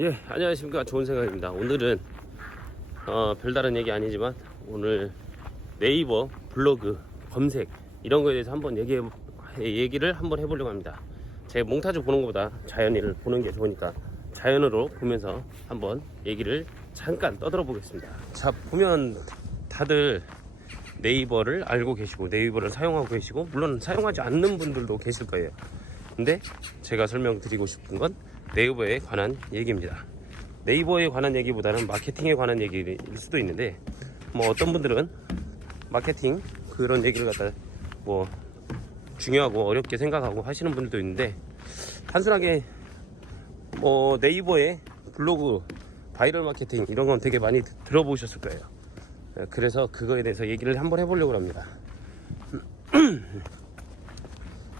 예, 안녕하십니까. 좋은 생각입니다. 오늘은 별다른 얘기 아니지만 오늘 네이버 블로그 검색 이런 거에 대해서 한번 얘기를 한번 해보려고 합니다. 제 몽타주 보는 것보다 자연을 보는 게 좋으니까 자연으로 보면서 한번 얘기를 잠깐 떠들어 보겠습니다. 자, 보면 다들 네이버를 알고 계시고 네이버를 사용하고 계시고 물론 사용하지 않는 분들도 계실 거예요. 근데 제가 설명드리고 싶은 건 네이버에 관한 얘기입니다. 네이버에 관한 얘기보다는 마케팅에 관한 얘기일 수도 있는데, 뭐 어떤 분들은 마케팅 그런 얘기를 갖다 뭐 중요하고 어렵게 생각하고 하시는 분들도 있는데, 단순하게 뭐 네이버의 블로그 바이럴 마케팅 이런 건 되게 많이 들어보셨을 거예요. 그래서 그거에 대해서 얘기를 한번 해보려고 합니다.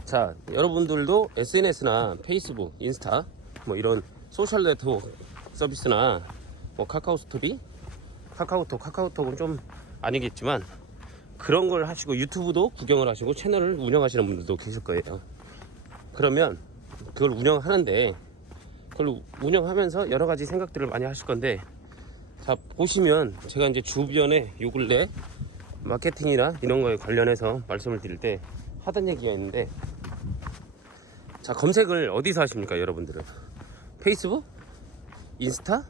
자, 여러분들도 SNS나 페이스북, 인스타 뭐 이런 소셜 네트워크 서비스나 뭐 카카오톡은 좀 아니겠지만 그런 걸 하시고 유튜브도 구경을 하시고 채널을 운영하시는 분들도 계실 거예요. 그러면 그걸 운영하는데, 그걸 운영하면서 여러 가지 생각들을 많이 하실 건데, 자, 보시면 제가 이제 주변에 요 근래 마케팅이나 이런 거에 관련해서 말씀을 드릴 때 하던 얘기가 있는데, 자, 검색을 어디서 하십니까, 여러분들은? 페이스북? 인스타?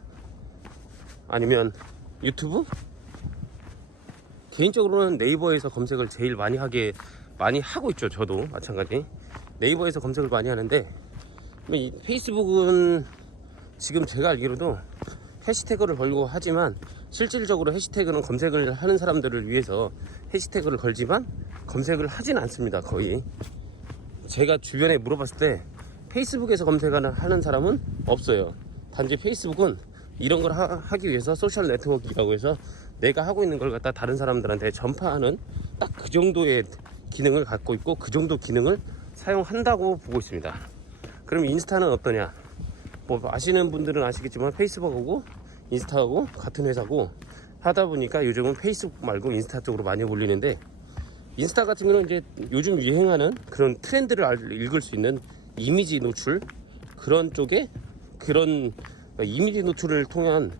아니면 유튜브? 개인적으로는 네이버에서 검색을 제일 많이 하고 있죠. 저도 마찬가지. 네이버에서 검색을 많이 하는데, 이 페이스북은 지금 제가 알기로도 해시태그를 걸고 하지만, 실질적으로 해시태그는 검색을 하는 사람들을 위해서 해시태그를 걸지만 검색을 하진 않습니다. 거의. 제가 주변에 물어봤을 때 페이스북에서 검색하는 사람은 없어요. 단지 페이스북은 이런 걸 하기 위해서 소셜 네트워크라고 해서 내가 하고 있는 걸 갖다 다른 사람들한테 전파하는 딱 그 정도의 기능을 갖고 있고, 그 정도 기능을 사용한다고 보고 있습니다. 그럼 인스타는 어떠냐? 뭐 아시는 분들은 아시겠지만 페이스북하고 인스타하고 같은 회사고, 하다 보니까 요즘은 페이스북 말고 인스타 쪽으로 많이 몰리는데, 인스타 같은 경우는 이제 요즘 유행하는 그런 트렌드를 읽을 수 있는 이미지 노출, 그런 쪽에 그런 이미지 노출을 통한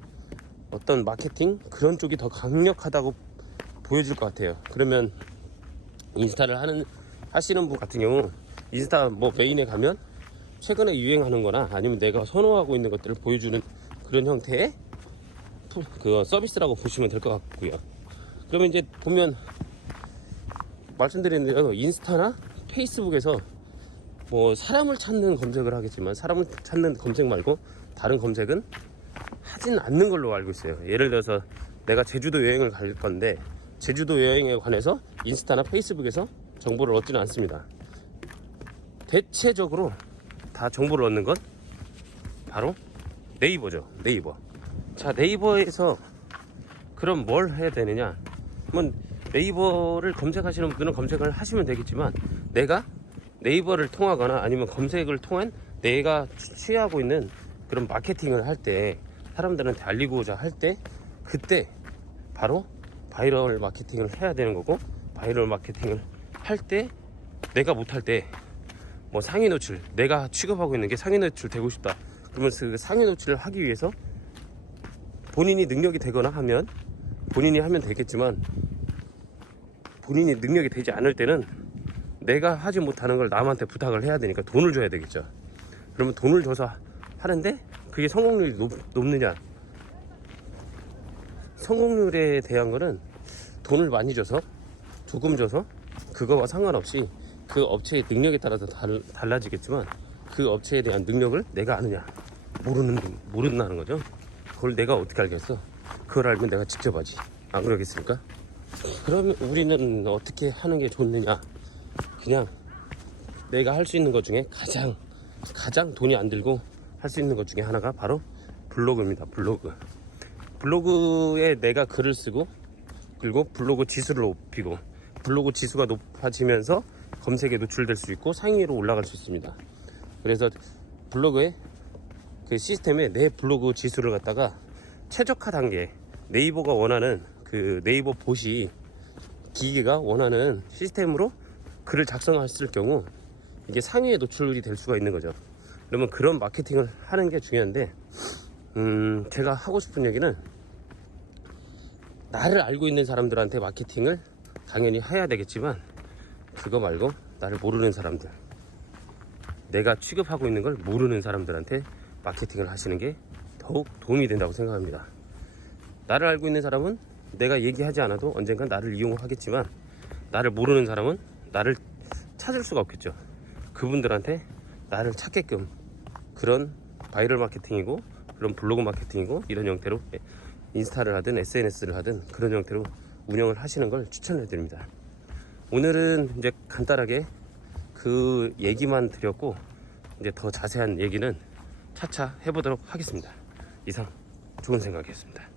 어떤 마케팅 그런 쪽이 더 강력하다고 보여질 것 같아요. 그러면 인스타를 하시는 분 같은 경우 인스타 뭐 메인에 가면 최근에 유행하는 거나 아니면 내가 선호하고 있는 것들을 보여주는 그런 형태의 그 서비스라고 보시면 될 것 같고요. 그러면 이제 보면 말씀드린 대로 인스타나 페이스북에서 뭐 사람을 찾는 검색을 하겠지만, 사람을 찾는 검색 말고 다른 검색은 하진 않는 걸로 알고 있어요. 예를 들어서 내가 제주도 여행을 갈 건데, 제주도 여행에 관해서 인스타나 페이스북에서 정보를 얻지는 않습니다. 대체적으로 다 정보를 얻는 건 바로 네이버죠. 네이버. 자, 네이버에서 그럼 뭘 해야 되느냐? 네이버를 검색하시는 분들은 검색을 하시면 되겠지만, 내가 네이버를 통하거나 아니면 검색을 통한 내가 취하고 있는 그런 마케팅을 할 때, 사람들한테 알리고자 할 때, 그때 바로 바이럴 마케팅을 해야 되는 거고, 바이럴 마케팅을 할 때 내가 못할 때 뭐 상위 노출, 내가 취급하고 있는 게 상위 노출 되고 싶다 그러면 그 상위 노출을 하기 위해서 본인이 능력이 되거나 하면 본인이 하면 되겠지만, 본인이 능력이 되지 않을 때는 내가 하지 못하는 걸 남한테 부탁을 해야 되니까 돈을 줘야 되겠죠. 그러면 돈을 줘서 하는데 그게 성공률이 높느냐? 성공률에 대한 거는 돈을 많이 줘서, 조금 줘서, 그거와 상관없이 그 업체의 능력에 따라서 달라지겠지만, 그 업체에 대한 능력을 내가 아느냐? 모른다는 거죠. 그걸 내가 어떻게 알겠어? 그걸 알면 내가 직접 하지. 안 그러겠습니까? 그러면 우리는 어떻게 하는 게 좋느냐? 그냥 내가 할 수 있는 것 중에 가장 돈이 안 들고 할 수 있는 것 중에 하나가 바로 블로그입니다. 블로그에 내가 글을 쓰고, 그리고 블로그 지수를 높이고, 블로그 지수가 높아지면서 검색에 노출될 수 있고 상위로 올라갈 수 있습니다. 그래서 블로그에 그 시스템에 내 블로그 지수를 갖다가 최적화 단계, 네이버가 원하는 그 네이버 봇이 기계가 원하는 시스템으로 글을 작성했을 경우 이게 상위에 노출이 될 수가 있는 거죠. 그러면 그런 마케팅을 하는 게 중요한데, 제가 하고 싶은 얘기는, 나를 알고 있는 사람들한테 마케팅을 당연히 해야 되겠지만, 그거 말고 나를 모르는 사람들, 내가 취급하고 있는 걸 모르는 사람들한테 마케팅을 하시는 게 더욱 도움이 된다고 생각합니다. 나를 알고 있는 사람은 내가 얘기하지 않아도 언젠간 나를 이용을 하겠지만, 나를 모르는 사람은 나를 찾을 수가 없겠죠. 그분들한테 나를 찾게끔, 그런 바이럴 마케팅이고, 그런 블로그 마케팅이고, 이런 형태로 인스타를 하든 SNS를 하든 그런 형태로 운영을 하시는 걸 추천해 드립니다. 오늘은 이제 간단하게 그 얘기만 드렸고, 이제 더 자세한 얘기는 차차 해보도록 하겠습니다. 이상 좋은 생각이었습니다.